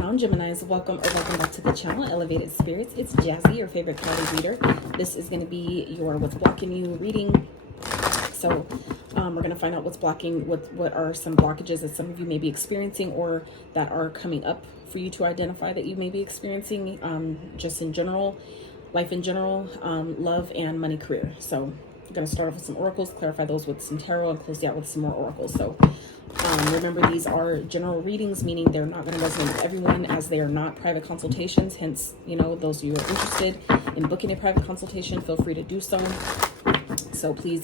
going on, Geminis? Welcome back to the channel, Elevated Spirits. It's Jazzy, your favorite card reader. This is going to be your What's Blocking You reading. So we're going to find out what's blocking, what are some blockages that some of you may be experiencing or that are coming up for you to identify that you may be experiencing, just in general, life in general, love and money, career. So I'm going to start off with some oracles, clarify those with some tarot, and close it out with some more oracles. So remember, these are general readings, meaning they're not going to resonate with everyone, as they are not private consultations. Hence, you know, those of you who are interested in booking a private consultation, feel free to do so. So please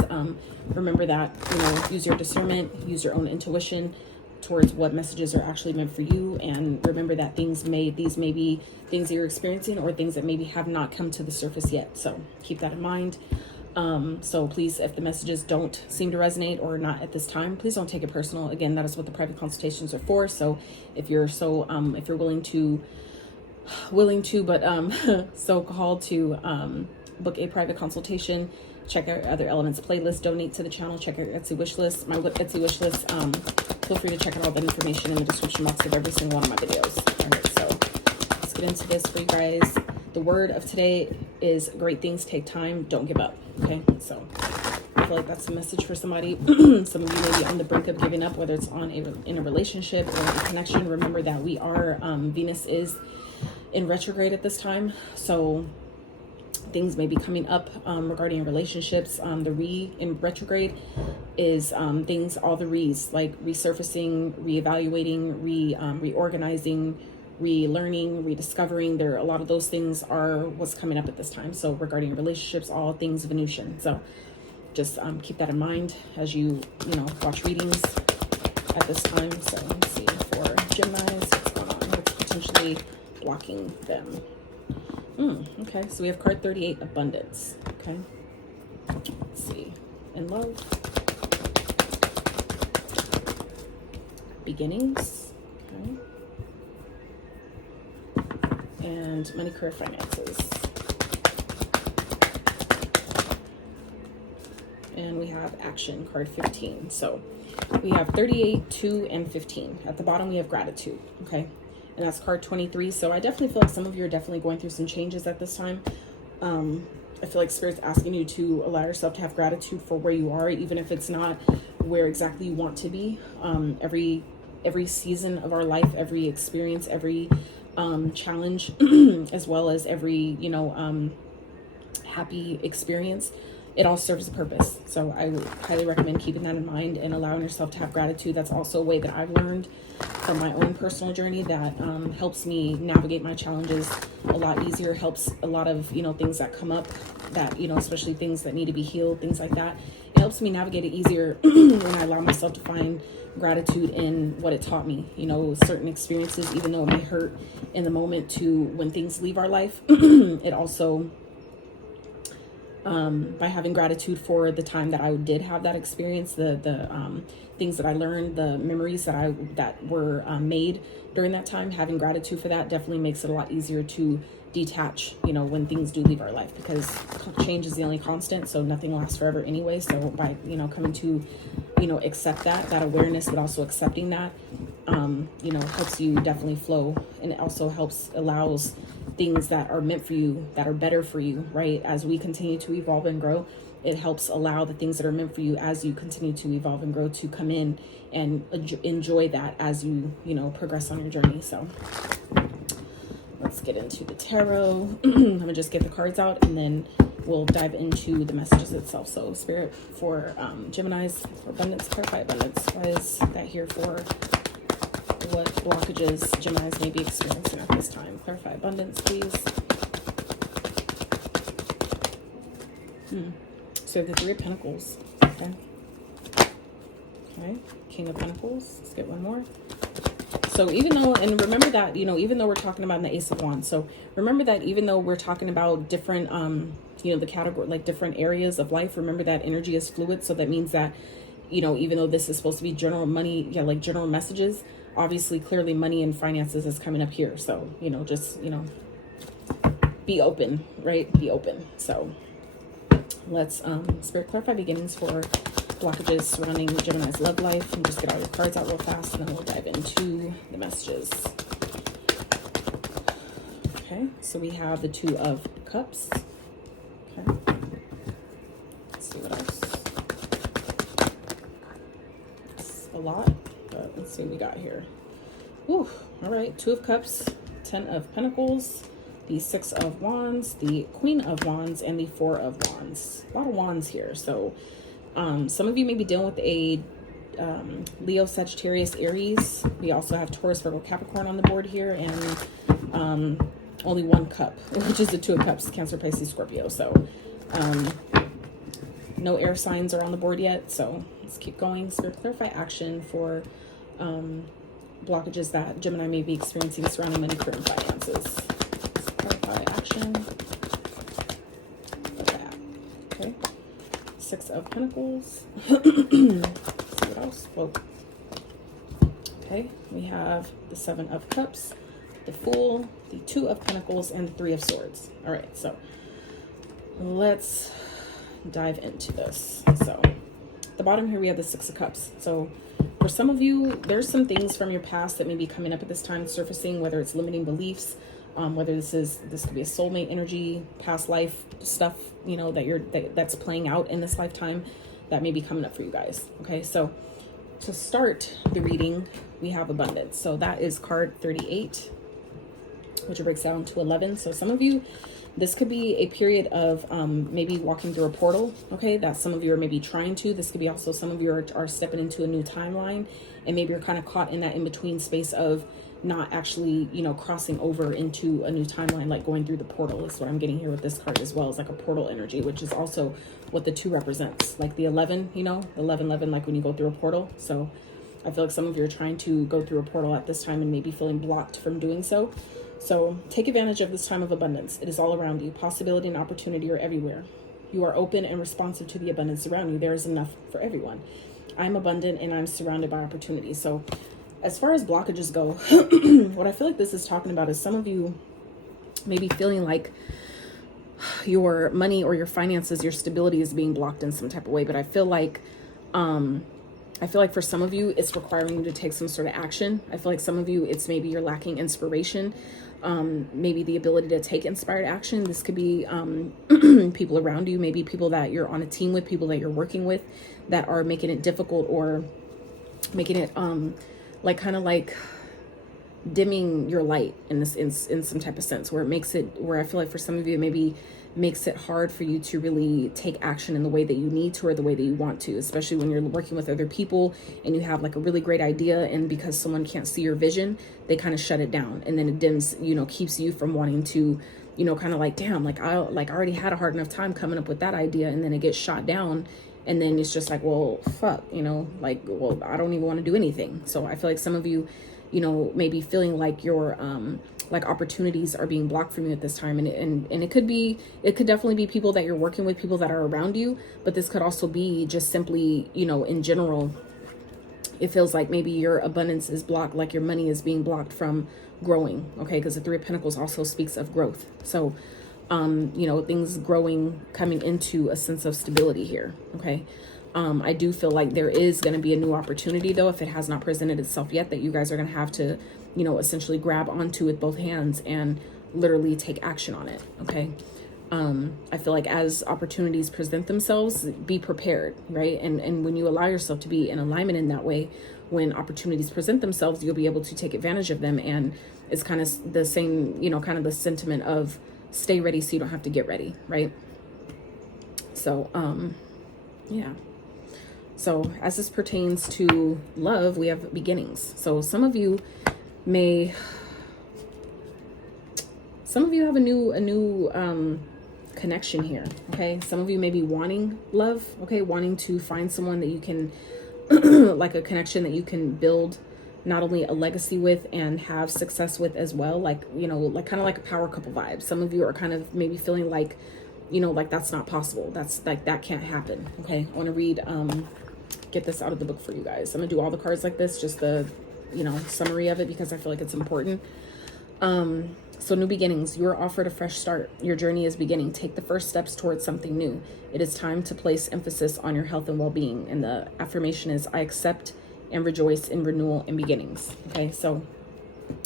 remember that, you know, use your discernment, use your own intuition towards what messages are actually meant for you. And remember that these may be things that you're experiencing or things that maybe have not come to the surface yet. So keep that in mind. So please, if the messages don't seem to resonate or not at this time, please don't take it personal. Again, that is what the private consultations are for. So if you're if you're willing to, but so called to book a private consultation, check out other elements playlist, donate to the channel, check out Etsy wish list, my Etsy wish list. Feel free to check out all that information in the description box of every single one of my videos. All right, so let's get into this for you guys. The word of today is great things take time, don't give up. Okay, so I feel like that's a message for somebody. Some of you may be on the brink of giving up, whether it's in a relationship or a connection. Remember that we are, Venus is in retrograde at this time. So things may be coming up regarding relationships. The in retrograde is things, all the re's, like resurfacing, reevaluating, reorganizing, relearning, rediscovering. There, a lot of those things are what's coming up at this time. So regarding relationships, all things Venusian. So just keep that in mind as you watch readings at this time. So let's see for Geminis, what's going on, what's potentially blocking them. Okay, so we have card 38, abundance. Okay, let's see, in love, beginnings. Okay, and money, career, finances. And we have action, card 15. So we have 38, 2, and 15. At the bottom, we have gratitude. Okay, and that's card 23. So I definitely feel like some of you are definitely going through some changes at this time. I feel like Spirit's asking you to allow yourself to have gratitude for where you are, even if it's not where exactly you want to be. Every season of our life, every experience, every challenge, as well as every, happy experience, it all serves a purpose. So I would highly recommend keeping that in mind and allowing yourself to have gratitude. That's also a way that I've learned from my own personal journey that helps me navigate my challenges a lot easier, helps a lot of, things that come up that, especially things that need to be healed, things like that. It helps me navigate it easier when I allow myself to find gratitude in what it taught me. Certain experiences, even though it may hurt in the moment, to when things leave our life, it also, by having gratitude for the time that I did have that experience, the things that I learned, the memories that were made during that time, having gratitude for that definitely makes it a lot easier to detach, when things do leave our life, because change is the only constant. So nothing lasts forever anyway. So by, coming to, accept that awareness, but also accepting that, helps you definitely flow. And it also allows things that are meant for you, that are better for you, right? As we continue to evolve and grow, it helps allow the things that are meant for you as you continue to evolve and grow to come in and enjoy that as you, progress on your journey. So let's get into the tarot. I'm gonna just get the cards out and then we'll dive into the messages itself. So Spirit, for Geminis, for abundance, clarify abundance. Why is that here for? What blockages Geminis may be experiencing at this time? Clarify abundance, please. So the 3 of Pentacles. Okay. Okay. King of Pentacles. Let's get one more. So even though, and remember that, even though we're talking about the Ace of Wands, so remember that even though we're talking about different, the category, like different areas of life, remember that energy is fluid. So that means that, even though this is supposed to be general money, like general messages, obviously, clearly money and finances is coming up here. So, just, be open, right? Be open. So let's, Spirit, clarify beginnings for blockages surrounding Gemini's love life, and just get all your cards out real fast, and then we'll dive into the messages. So we have the Two of Cups. Okay. Let's see what else. It's a lot, but let's see what we got here. Whew. All right, Two of Cups, Ten of Pentacles, the Six of Wands, the Queen of Wands, and the Four of Wands. A lot of wands here. So some of you may be dealing with a Leo, Sagittarius, Aries. We also have Taurus, Virgo, Capricorn on the board here, and only one cup, which is the Two of Cups, Cancer, Pisces, Scorpio. So no air signs are on the board yet. So let's keep going. So clarify action for blockages that Gemini may be experiencing surrounding money, career, and finances. Clarify action. Okay. Six of Pentacles. See what else? Whoa. Okay, we have the Seven of Cups, the Fool, the Two of Pentacles, and the Three of Swords. All right, so let's dive into this. So at the bottom here we have the Six of Cups. So for some of you, there's some things from your past that may be coming up at this time, surfacing, whether it's limiting beliefs, whether this could be a soulmate energy, past life stuff, you know, that's playing out in this lifetime, that may be coming up for you guys. Okay, so to start the reading, we have abundance. So that is card 38, which breaks down to 11. So some of you, this could be a period of maybe walking through a portal, okay, that some of you are maybe trying to. This could be also some of you are stepping into a new timeline, and maybe you're kind of caught in that in-between space of not actually, you know, crossing over into a new timeline, like going through the portal. Is what I'm getting here with this card as well, is like a portal energy, which is also what the 2 represents, like the 11, you know, 11, like when you go through a portal. So I feel like some of you are trying to go through a portal at this time and maybe feeling blocked from doing so. So take advantage of this time of abundance. It is all around you. Possibility and opportunity are everywhere. You are open and responsive to the abundance around you. There is enough for everyone. I'm abundant and I'm surrounded by opportunity. So as far as blockages go, what I feel like this is talking about is some of you maybe feeling like your money or your finances, your stability is being blocked in some type of way. But I feel like for some of you, it's requiring you to take some sort of action. I feel like some of you, it's maybe you're lacking inspiration, maybe the ability to take inspired action. This could be people around you, maybe people that you're on a team with, people that you're working with that are making it difficult or making it like kind of like dimming your light in this in some type of sense, where it makes it, where I feel like for some of you, it maybe makes it hard for you to really take action in the way that you need to or the way that you want to, especially when you're working with other people and you have like a really great idea, and because someone can't see your vision, they kind of shut it down, and then it dims, you know, keeps you from wanting to, you know, kind of like, damn, like I already had a hard enough time coming up with that idea, and then it gets shot down, and then it's just like, well, fuck, you know, like, well, I don't even want to do anything. So I feel like some of you, you know, maybe feeling like your like opportunities are being blocked from you at this time, and it could definitely be people that you're working with, people that are around you, but this could also be just simply, you know, in general, it feels like maybe your abundance is blocked, like your money is being blocked from growing, okay, because the Three of Pentacles also speaks of growth. So you know, things growing, coming into a sense of stability here, okay. I do feel like there is going to be a new opportunity, though, if it has not presented itself yet, that you guys are going to have to, you know, essentially grab onto with both hands and literally take action on it, okay? I feel like as opportunities present themselves, be prepared, right? And when you allow yourself to be in alignment in that way, when opportunities present themselves, you'll be able to take advantage of them. And it's kind of the same, you know, kind of the sentiment of stay ready so you don't have to get ready, right? So, yeah. So as this pertains to love, we have beginnings. So some of you have a new connection here, okay? Some of you may be wanting love, okay? Wanting to find someone that you can, like a connection that you can build not only a legacy with and have success with as well. Like, you know, like kind of like a power couple vibe. Some of you are kind of maybe feeling like, you know, like that's not possible. That's like, that can't happen, okay? I want to read, get this out of the book for you guys. I'm gonna do all the cards like this, just the, you know, summary of it, because I feel like it's important. So new beginnings, you are offered a fresh start. Your journey is beginning. Take the first steps towards something new. It is time to place emphasis on your health and well-being. And the affirmation is, I accept and rejoice in renewal and beginnings. Okay, so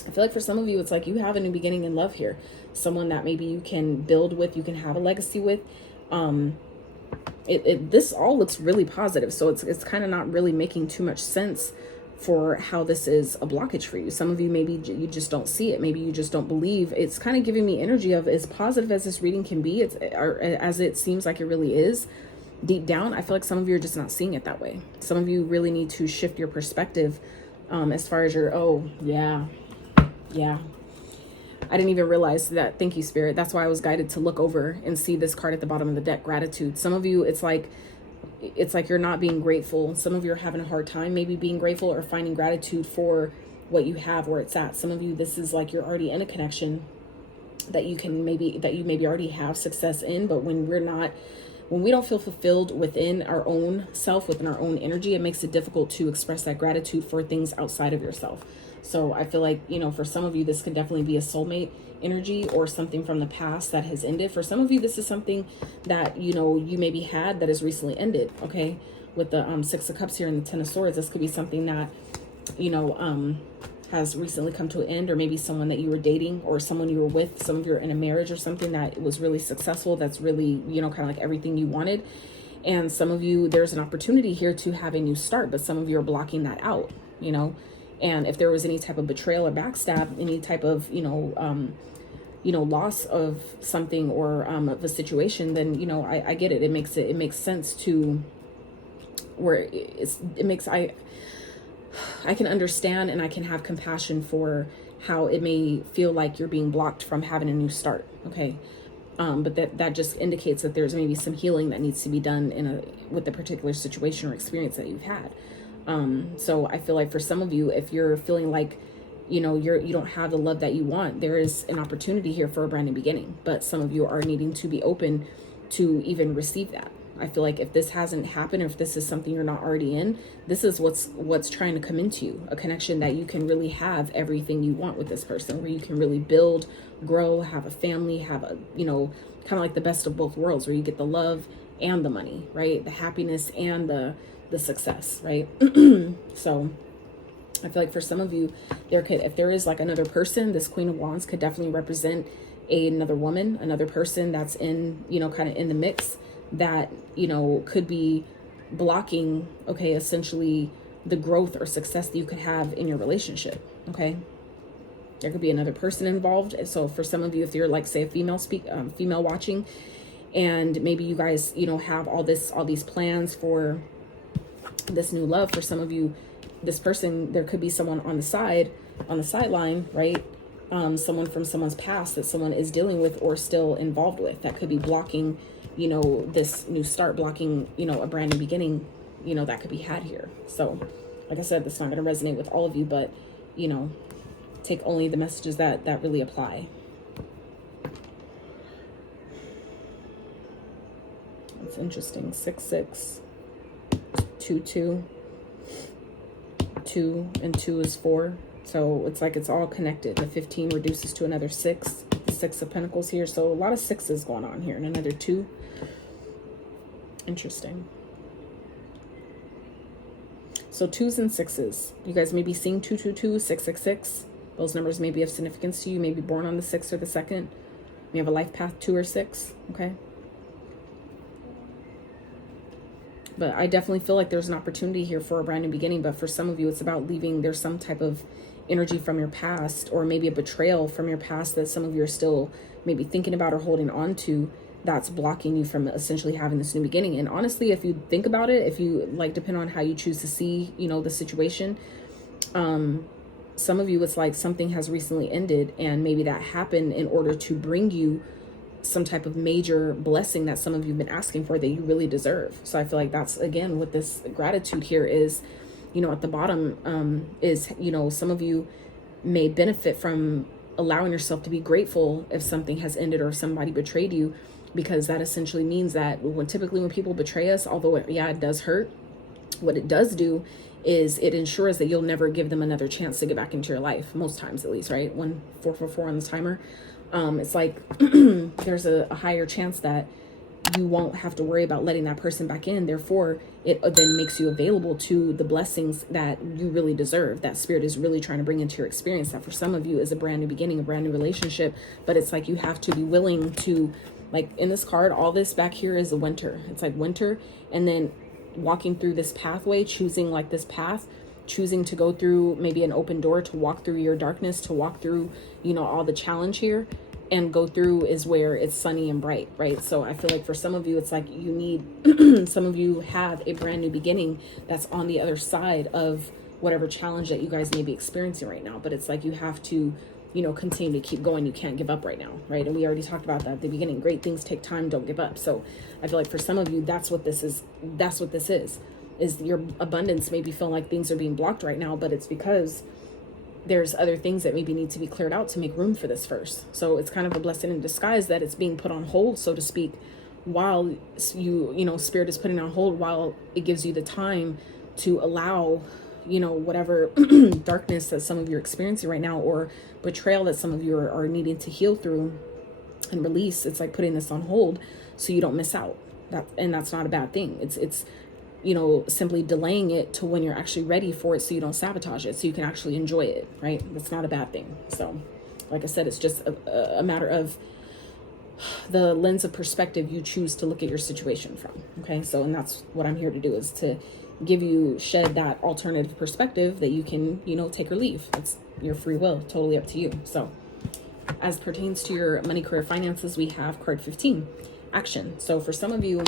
I feel like for some of you, it's like you have a new beginning in love here. Someone that maybe you can build with, you can have a legacy with. This all looks really positive. So it's kind of not really making too much sense for how this is a blockage for you. Some of you, maybe you just don't see it. Maybe you just don't believe. It's kind of giving me energy of, as positive as this reading can be, or as it seems like it really is, deep down, I feel like some of you are just not seeing it that way. Some of you really need to shift your perspective as far as your, oh, yeah. I didn't even realize that. Thank you, Spirit. That's why I was guided to look over and see this card at the bottom of the deck, gratitude. Some of you, it's like you're not being grateful. Some of you are having a hard time maybe being grateful or finding gratitude for what you have, where it's at. Some of you, this is like you're already in a connection that you maybe already have success in, but when we don't feel fulfilled within our own self, within our own energy, it makes it difficult to express that gratitude for things outside of yourself. So I feel like, for some of you, this could definitely be a soulmate energy or something from the past that has ended. For some of you, this is something that, you maybe had that has recently ended. Okay. With the 6 of Cups here and the 10 of Swords, this could be something that, has recently come to an end, or maybe someone that you were dating or someone you were with. Some of you are in a marriage or something that was really successful. That's really, kind of like everything you wanted. And some of you, there's an opportunity here to have a new start, but some of you are blocking that out, And if there was any type of betrayal or backstab, any type of, loss of something or of a situation, then, I get it. It makes sense to where I can understand and I can have compassion for how it may feel like you're being blocked from having a new start. Okay. But that just indicates that there's maybe some healing that needs to be done with the particular situation or experience that you've had. So I feel like for some of you, if you're feeling like, you don't have the love that you want, there is an opportunity here for a brand new beginning, but some of you are needing to be open to even receive that. I feel like if this hasn't happened, or if this is something you're not already in, this is what's trying to come into you, a connection that you can really have everything you want with this person, where you can really build, grow, have a family, have a, kind of like the best of both worlds, where you get the love and the money, right? The happiness and the success, right? So I feel like for some of you, if there is like another person, this Queen of Wands could definitely represent another woman, another person that's in, kind of in the mix, that, could be blocking, okay, essentially the growth or success that you could have in your relationship. Okay. There could be another person involved. So for some of you, if you're like, say, a female watching, and maybe you guys, have all these plans for this new love, for some of you, this person, there could be someone on the sideline, right? Someone from someone's past that someone is dealing with or still involved with, that could be blocking, this new start, blocking, a brand new beginning, that could be had here. So like I said, that's not going to resonate with all of you, but, take only the messages that really apply. That's interesting. 6-6, 2-2, 2 and 2 is 4. So it's like it's all connected. The 15 reduces to another 6. The 6 of Pentacles here. So a lot of 6s going on here, and another 2. Interesting. So 2s and 6s. You guys may be seeing 222, 666. Those numbers may be of significance to you. You may be born on the 6th or the 2nd. You have a life path 2 or 6. Okay. But I definitely feel like there's an opportunity here for a brand new beginning. But for some of you, it's about leaving. There's some type of energy from your past, or maybe a betrayal from your past that some of you are still maybe thinking about or holding on to, that's blocking you from essentially having this new beginning. And honestly, if you think about it, if you like, depend on how you choose to see, the situation, some of you, it's like something has recently ended, and maybe that happened in order to bring you some type of major blessing that some of you have been asking for, that you really deserve. So I feel like that's, again, what this gratitude here is, at the bottom, is, some of you may benefit from allowing yourself to be grateful if something has ended or if somebody betrayed you, because that essentially means that typically when people betray us, although it does hurt, what it does do is it ensures that you'll never give them another chance to get back into your life, most times at least, right? 444 on the timer. It's like there's a higher chance that you won't have to worry about letting that person back in. Therefore, it then makes you available to the blessings that you really deserve, that spirit is really trying to bring into your experience. That for some of you is a brand new beginning, a brand new relationship. But it's like you have to be willing to, like in this card, all this back here is a winter. It's like winter. And then walking through this pathway, choosing like this path, choosing to go through maybe an open door, to walk through your darkness, to walk through, you know, all the challenge here, and go through is where it's sunny and bright, right? So I feel like for some of you, it's like you need, some of you have a brand new beginning that's on the other side of whatever challenge that you guys may be experiencing right now. But it's like you have to, you know, continue to keep going. You can't give up right now, right? And we already talked about that at the beginning. Great things take time, don't give up. So I feel like for some of you, that's what this is. That's what this is your abundance. Maybe feel like things are being blocked right now, but it's because there's other things that maybe need to be cleared out to make room for this first. So it's kind of a blessing in disguise that it's being put on hold, so to speak, while you know, spirit is putting on hold, while it gives you the time to allow, you know, whatever darkness that some of you are experiencing right now, or betrayal that some of you are needing to heal through and release. It's like putting this on hold so you don't miss out. And that's not a bad thing. It's you know, simply delaying it to when you're actually ready for it, so you don't sabotage it, so you can actually enjoy it, right? That's not a bad thing. So like I said, it's just a matter of the lens of perspective you choose to look at your situation from. Okay, so, and that's what I'm here to do, is to give you, shed that alternative perspective that you can, you know, take or leave. It's your free will, totally up to you. So as pertains to your money, career, finances, we have card 15, action. So for some of you,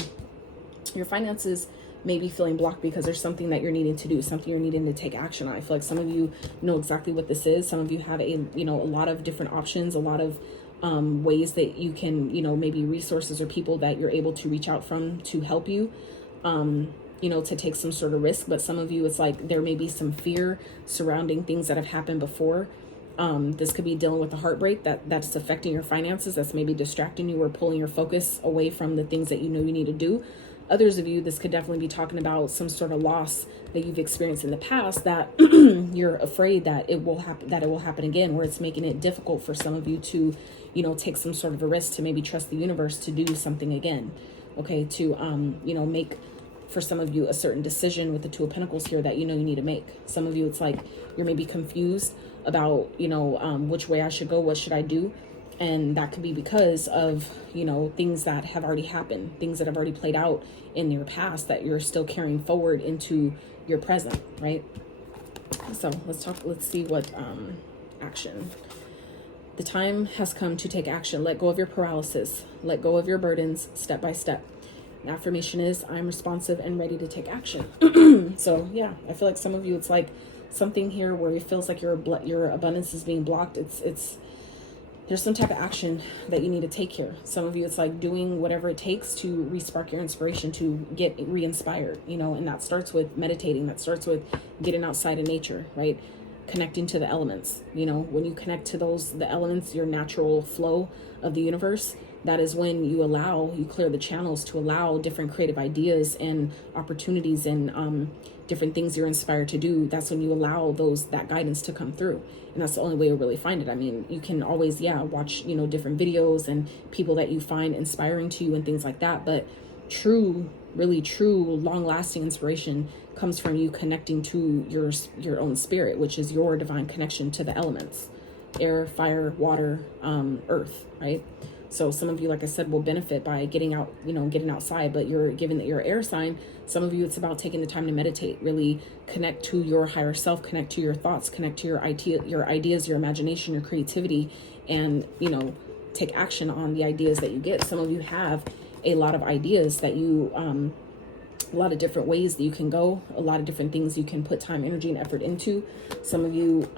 your finances may be feeling blocked because there's something that you're needing to do, something you're needing to take action on. I feel like some of you know exactly what this is. Some of you have a lot of different options, a lot of ways that you can, you know, maybe resources or people that you're able to reach out from to help you, you know, to take some sort of risk. But some of you, it's like there may be some fear surrounding things that have happened before. This could be dealing with a heartbreak that's affecting your finances, that's maybe distracting you or pulling your focus away from the things that you know you need to do. Others of you, this could definitely be talking about some sort of loss that you've experienced in the past that you're afraid that it will happen again, where it's making it difficult for some of you to, you know, take some sort of a risk, to maybe trust the universe to do something again. Okay, to you know, make, for some of you, a certain decision with the Two of Pentacles here that you know you need to make. Some of you, it's like you're maybe confused about, you know, which way I should go, what should I do? And that could be because of, you know, things that have already happened, things that have already played out in your past that you're still carrying forward into your present, right? So let's see what action. The time has come to take action. Let go of your paralysis. Let go of your burdens, step by step. The affirmation is, I'm responsive and ready to take action. So yeah, I feel like some of you, it's like something here where it feels like your abundance is being blocked. There's some type of action that you need to take here. Some of you, it's like doing whatever it takes to re-spark your inspiration, to get re-inspired, you know, and that starts with meditating. That starts with getting outside of nature, right? Connecting to the elements. You know, when you connect to the elements, your natural flow of the universe, that is when you clear the channels to allow different creative ideas and opportunities and different things you're inspired to do. That's when you allow that guidance to come through. And that's the only way you really find it. I mean, you can always, watch, you know, different videos and people that you find inspiring to you and things like that. But really true, long-lasting inspiration comes from you connecting to your own spirit, which is your divine connection to the elements, air, fire, water, earth, right? So some of you, like I said, will benefit by getting out, you know, getting outside. But given that you're an air sign, some of you, it's about taking the time to meditate, really connect to your higher self, connect to your thoughts, connect to your ideas, your imagination, your creativity, and, you know, take action on the ideas that you get. Some of you have a lot of ideas that you, a lot of different ways that you can go, a lot of different things you can put time, energy, and effort into. Some of you,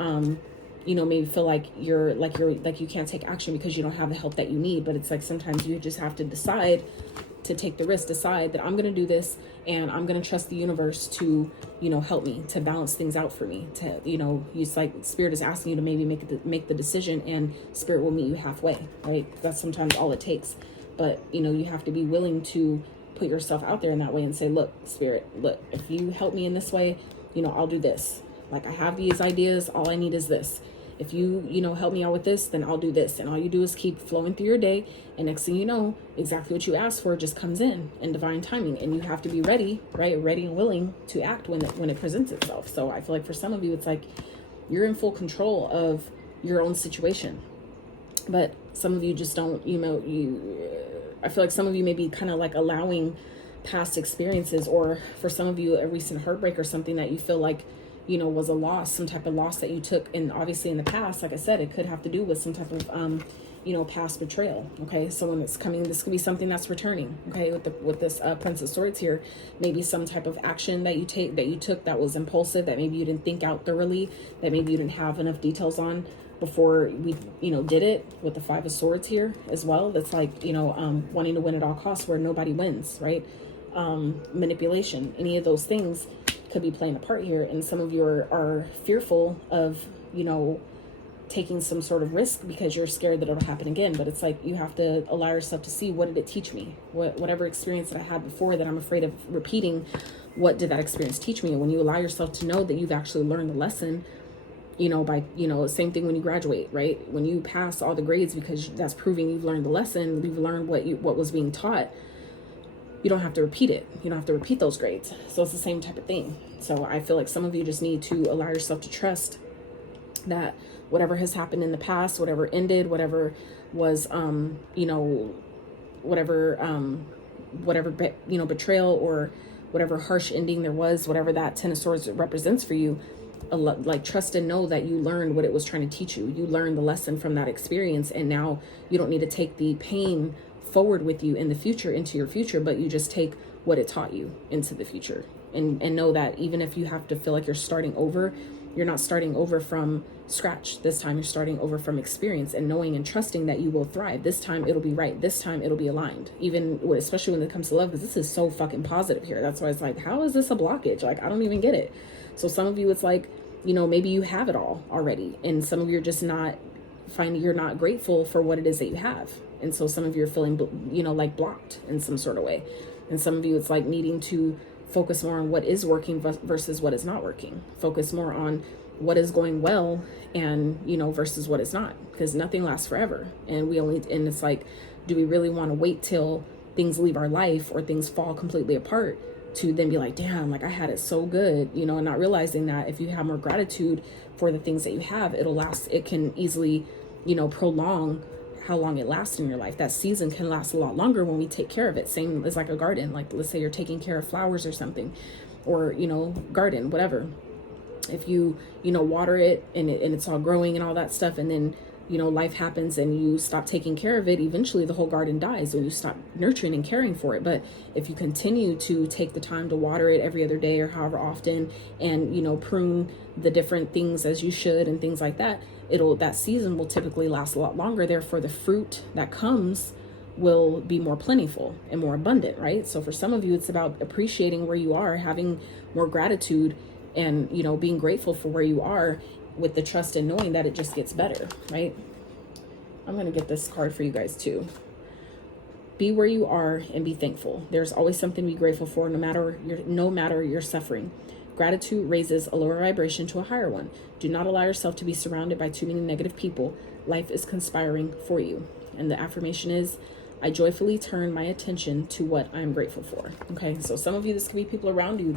you know, maybe feel like you can't take action because you don't have the help that you need. But it's like sometimes you just have to decide to take the risk, decide that I'm going to do this, and I'm going to trust the universe to, you know, help me, to balance things out for me, to, you know, it's like spirit is asking you to maybe make the decision, and spirit will meet you halfway, right? That's sometimes all it takes. But, you know, you have to be willing to put yourself out there in that way and say, look, spirit, look, if you help me in this way, you know, I'll do this. Like, I have these ideas, all I need is this. if you, you know, help me out with this, then I'll do this. And all you do is keep flowing through your day. And next thing you know, exactly what you asked for just comes in divine timing. And you have to be ready, right? Ready and willing to act when it presents itself. So I feel like for some of you, it's like you're in full control of your own situation. But some of you just don't, you know, I feel like some of you may be kind of like allowing past experiences, or for some of you, a recent heartbreak or something that you feel like, you know, was a loss, some type of loss that you took. And obviously in the past, like I said, it could have to do with some type of, you know, past betrayal. Okay. So when it's coming, this could be something that's returning. Okay. With this Prince of Swords here, maybe some type of action that you took that was impulsive, that maybe you didn't think out thoroughly, that maybe you didn't have enough details on before we, you know, did it, with the Five of Swords here as well. That's like, you know, wanting to win at all costs where nobody wins, right? Manipulation, any of those things could be playing a part here. And some of you are fearful of, you know, taking some sort of risk because you're scared that it'll happen again. But it's like, you have to allow yourself to see, what did it teach me? Whatever experience that I had before that I'm afraid of repeating, what did that experience teach me? And when you allow yourself to know that you've actually learned the lesson, you know, by, you know, same thing when you graduate, right? When you pass all the grades, because that's proving you've learned the lesson, you've learned what was being taught. You don't have to repeat it. You don't have to repeat those grades. So it's the same type of thing. So I feel like some of you just need to allow yourself to trust that whatever has happened in the past, whatever ended, whatever was, you know, whatever, you know, betrayal or whatever harsh ending there was, whatever that Ten of Swords represents for you, like, trust and know that you learned what it was trying to teach you. You learned the lesson from that experience. And now you don't need to take the pain forward with you in the future, into your future, but you just take what it taught you into the future, and know that even if you have to feel like you're starting over, you're not starting over from scratch. This time you're starting over from experience, and knowing and trusting that you will thrive. This time it'll be right. This time it'll be aligned, even especially when it comes to love, because this is so fucking positive here. That's why it's like, how is this a blockage? Like, I don't even get it. So some of you, it's like, you know, maybe you have it all already, and some of you are just not finding, you're not grateful for what it is that you have. And so some of you are feeling, you know, like blocked in some sort of way. And some of you, it's like needing to focus more on what is working versus what is not working. Focus more on what is going well, and, you know, versus what is not, because nothing lasts forever. And and it's like, do we really want to wait till things leave our life or things fall completely apart to then be like, damn, like I had it so good, you know, and not realizing that if you have more gratitude for the things that you have, it'll last. It can easily, you know, prolong how long it lasts in your life. That season can last a lot longer when we take care of it. Same as like a garden. Like, let's say you're taking care of flowers or something, or, you know, garden, whatever. If you, you know, water it and it's all growing and all that stuff, and then, you know, life happens and you stop taking care of it, eventually the whole garden dies when you stop nurturing and caring for it. But if you continue to take the time to water it every other day or however often, and, you know, prune the different things as you should and things like that, that season will typically last a lot longer. Therefore, the fruit that comes will be more plentiful and more abundant, right? So for some of you, it's about appreciating where you are, having more gratitude, and, you know, being grateful for where you are, with the trust and knowing that it just gets better, right? I'm going to get this card for you guys too. Be where you are and be thankful. There's always something to be grateful for, no matter your suffering. Gratitude raises a lower vibration to a higher one. Do not allow yourself to be surrounded by too many negative people. Life is conspiring for you. And the affirmation is, I joyfully turn my attention to what I'm grateful for. Okay, so some of you, this could be people around you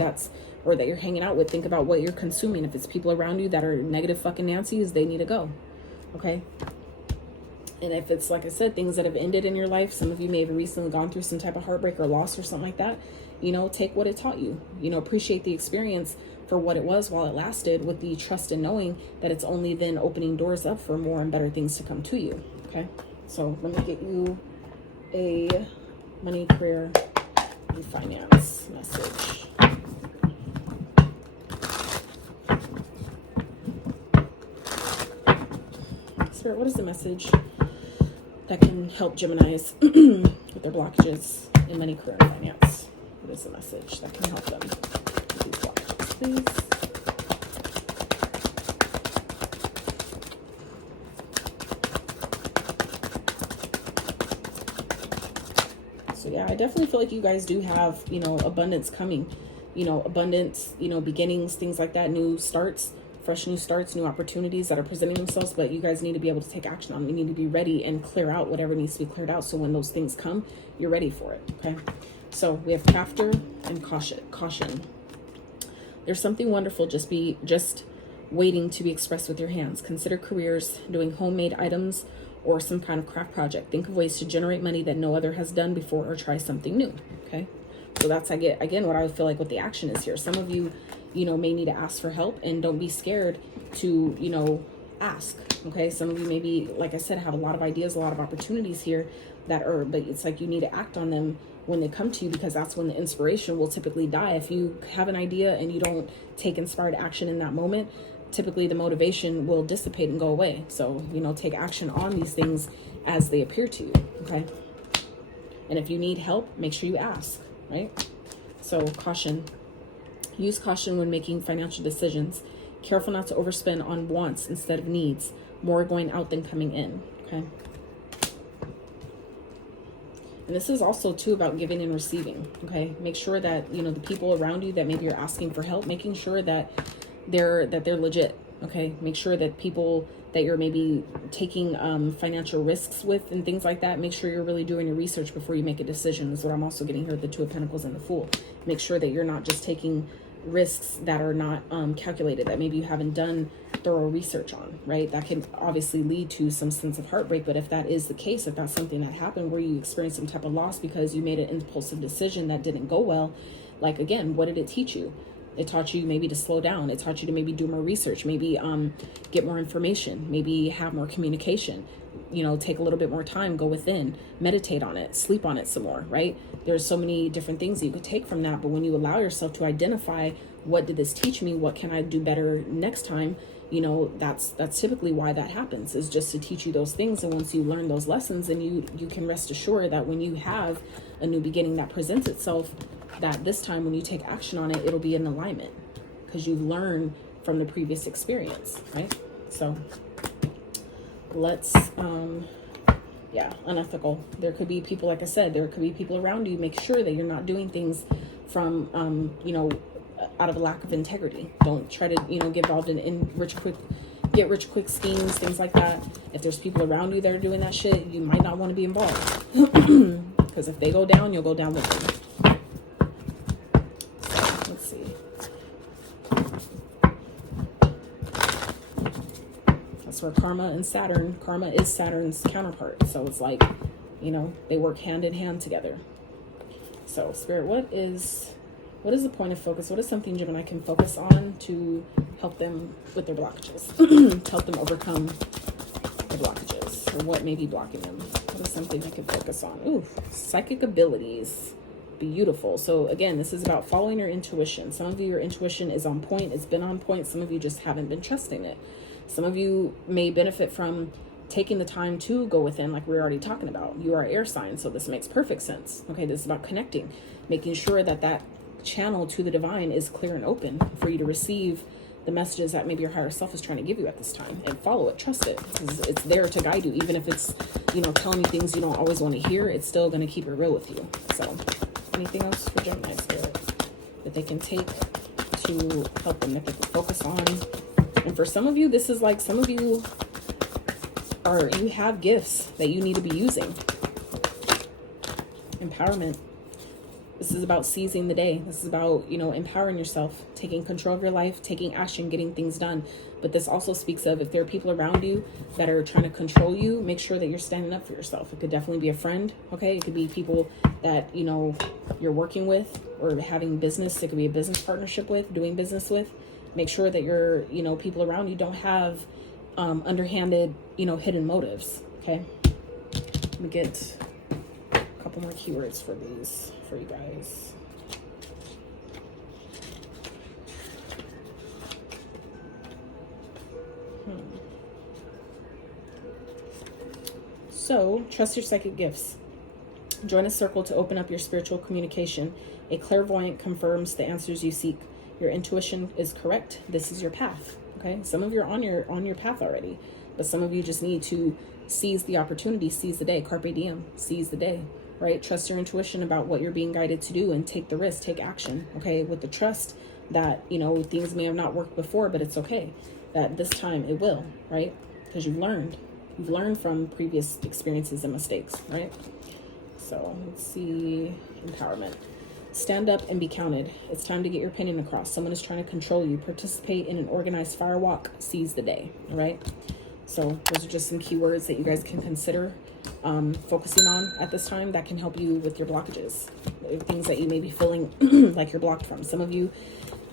or that you're hanging out with. Think about what you're consuming. If it's people around you that are negative fucking Nancy's, they need to go. Okay. And if it's, like I said, things that have ended in your life, some of you may have recently gone through some type of heartbreak or loss or something like that, you know, take what it taught you, you know, appreciate the experience for what it was while it lasted, with the trust and knowing that it's only then opening doors up for more and better things to come to you. Okay. So let me get you a money, career, and finance message. Spirit, what is the message that can help Geminis with their blockages in money, career, and finance? What is the message that can help them with these blockages, please? So yeah, I definitely feel like you guys do have, you know, abundance coming, you know, abundance, you know, beginnings, things like that, new starts fresh new starts, new opportunities that are presenting themselves, but you guys need to be able to take action on them. You need to be ready and clear out whatever needs to be cleared out, so when those things come, you're ready for it. Okay, so we have crafter and caution. There's something wonderful just waiting to be expressed with your hands. Consider careers, doing homemade items, or some kind of craft project. Think of ways to generate money that no other has done before, or try something new. Okay, so that's again what I feel like what the action is here. Some of you, may need to ask for help, and don't be scared to, ask. Okay, some of you maybe, like I said, have a lot of ideas, a lot of opportunities here but it's like you need to act on them when they come to you, because that's when the inspiration will typically die. If you have an idea and you don't take inspired action in that moment, typically the motivation will dissipate and go away. So, take action on these things as they appear to you. Okay, and if you need help, make sure you ask, right? So caution. Use caution when making financial decisions. Careful not to overspend on wants instead of needs. More going out than coming in. Okay. And this is also too about giving and receiving. Okay. Make sure that, the people around you that maybe you're asking for help, making sure that they're legit. Okay. Make sure that people that you're maybe taking financial risks with and things like that, make sure you're really doing your research before you make a decision, is what I'm also getting here, the Two of Pentacles and the Fool. Make sure that you're not just taking risks that are not calculated, that maybe you haven't done thorough research on, right? That can obviously lead to some sense of heartbreak. But if that is the case, if that's something that happened where you experienced some type of loss because you made an impulsive decision that didn't go well, like, again, what did it teach you? It taught you maybe to slow down. It taught you to maybe do more research, maybe get more information, maybe have more communication, take a little bit more time, go within, meditate on it, sleep on it some more, right? There's so many different things that you could take from that. But when you allow yourself to identify, what did this teach me? What can I do better next time? That's typically why that happens, is just to teach you those things. And once you learn those lessons, then you can rest assured that when you have a new beginning that presents itself, that this time when you take action on it, it'll be in alignment because you've learned from the previous experience, right? So let's, unethical. There could be people, like I said, there could be people around you. Make sure that you're not doing things from, out of a lack of integrity. Don't try to, get involved in get rich quick schemes, things like that. If there's people around you that are doing that shit, you might not want to be involved because if they go down, you'll go down with them. Let's see. That's where karma and Saturn. Karma is Saturn's counterpart. So it's like, they work hand in hand together. So Spirit, what is the point of focus? What is something Gemini can focus on to help them with their blockages? To help them overcome the blockages, or what may be blocking them? What is something they can focus on? Ooh, psychic abilities. Beautiful. So again, this is about following your intuition. Some of you, your intuition is on point. It's been on point. Some of you just haven't been trusting it. Some of you may benefit from taking the time to go within, like we were already talking about. You are air sign, so this makes perfect sense. Okay, this is about connecting, making sure that channel to the divine is clear and open for you to receive the messages that maybe your higher self is trying to give you at this time, and follow it, trust it, because it's there to guide you. Even if it's, telling you things you don't always want to hear, it's still going to keep it real with you. So anything else for Gemini Spirit that they can take to help them, that they can focus on? And for some of you, this is like, some of you have gifts that you need to be using. Empowerment. This is about seizing the day. This is about, empowering yourself, taking control of your life, taking action, getting things done. But this also speaks of, if there are people around you that are trying to control you, make sure that you're standing up for yourself. It could definitely be a friend, okay? It could be people that, you're working with or having business. It could be a business partnership with, doing business with. Make sure that your, people around you don't have underhanded, hidden motives, okay? Let me get a couple more keywords for these, for you guys. So, trust your psychic gifts. Join a circle to open up your spiritual communication. A clairvoyant confirms the answers you seek. Your intuition is correct. This is your path. Okay, some of you are on your path already, but some of you just need to seize the opportunity, seize the day, carpe diem, seize the day, right? Trust your intuition about what you're being guided to do, and take the risk, take action, okay? With the trust that, things may have not worked before, but it's okay. that this time it will, right? Because you've learned from previous experiences and mistakes, right? So let's see, empowerment. Stand up and be counted. It's time to get your opinion across. Someone is trying to control you. Participate in an organized firewalk. Seize the day. All right. So those are just some keywords that you guys can consider focusing on at this time that can help you with your blockages, things that you may be feeling like you're blocked from. Some of you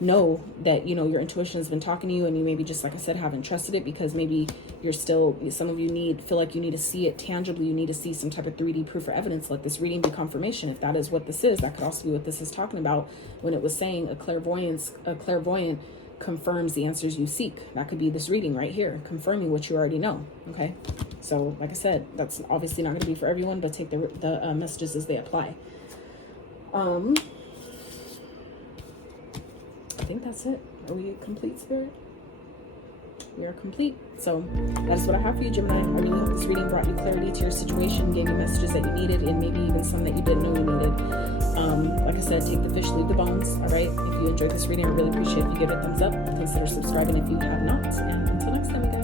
know that, you know, your intuition has been talking to you, and you maybe just, like I said, haven't trusted it because maybe you're still, some of you feel like you need to see it tangibly. You need to see some type of 3D proof or evidence. Let this reading be confirmation. If that is what this is, that could also be what this is talking about when it was saying a clairvoyant confirms the answers you seek. That could be this reading right here, confirming what you already know. Okay, so like I said, that's obviously not going to be for everyone, but take the messages as they apply. I think that's it. Are we complete, Spirit? We are complete. So that is what I have for you, Gemini. I really hope this reading brought you clarity to your situation, gave you messages that you needed, and maybe even some that you didn't know you needed. Like I said, take the fish, leave the bones. All right. If you enjoyed this reading, I really appreciate if you give it a thumbs up. Consider subscribing if you have not. And until next time, guys.